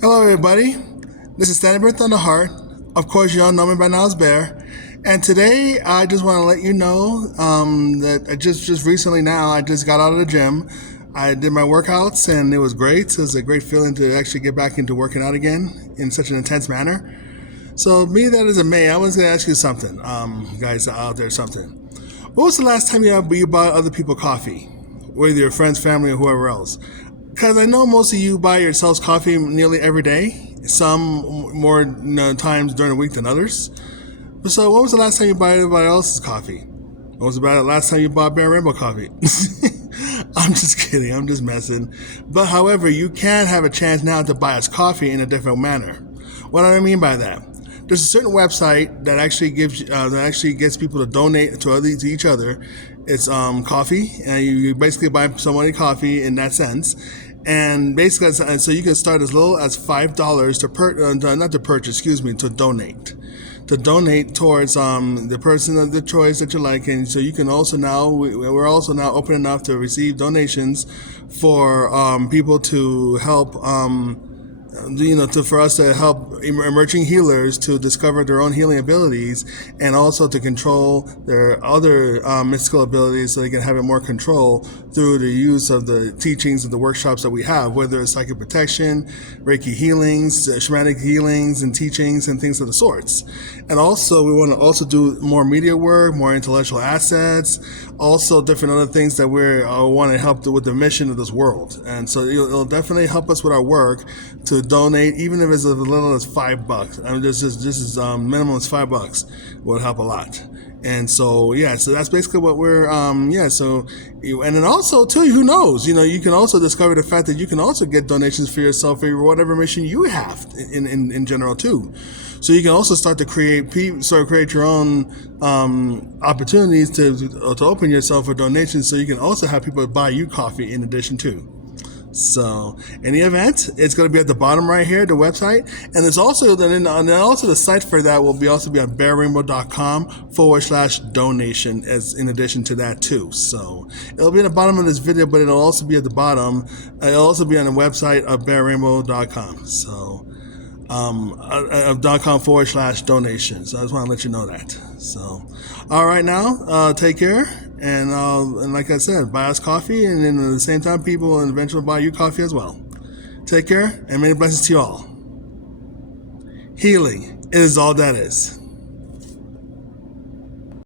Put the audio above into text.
Hello, everybody. This is Standing Birth on the Heart. Of course, you all know me by now as Bear. And today, I just want to let you know that I just recently now, I just got out of the gym. I did my workouts, and it was great. It was a great feeling to actually get back into working out again in such an intense manner. So, me that is a May, I was going to ask you something, guys out there, something. What was the last time you bought other people coffee? Whether your friends, family, or whoever else? Because I know most of you buy yourselves coffee nearly every day, some more times during the week than others. So when was the last time you bought everybody else's coffee? When was the last time you bought Bear Rainbow coffee? I'm just kidding. I'm just messing. But however, you can have a chance now to buy us coffee in a different manner. What do I mean by that? There's a certain website that actually gets people to donate to each other. It's coffee, and you basically buy somebody coffee in that sense. And basically, so you can start as little as $5 to donate. To donate towards the person of the choice that you like, and so you can also now we're also now open enough to receive donations for people to help. For us to help emerging healers to discover their own healing abilities, and also to control their other mystical abilities, so they can have it more control through the use of the teachings of the workshops that we have, whether it's psychic protection, Reiki healings, shamanic healings, and teachings, and things of the sorts. And also, we want to also do more media work, more intellectual assets, also different other things that we want to help with the mission of this world. And so it'll definitely help us with our work to donate, even if it's as little as $5. I mean, this is minimum is $5 will help a lot. And so so that's basically what we're and then also too, who knows, you can also discover the fact that you can also get donations for yourself for whatever mission you have in general too. So you can also start to create your own opportunities to open yourself for donations, so you can also have people buy you coffee in addition to. So, in the event, it's going to be at the bottom right here, the website, and there's also the site for that will also be on bearrainbow.com/donation, as in addition to that too. So it'll be at the bottom of this video, but it'll also be at the bottom. It'll also be on the website of bearrainbow.com. So of .com/donation. So I just want to let you know that. So, all right, now take care. And like I said, buy us coffee, and then at the same time, people will eventually buy you coffee as well. Take care, and many blessings to you all. Healing is all that is.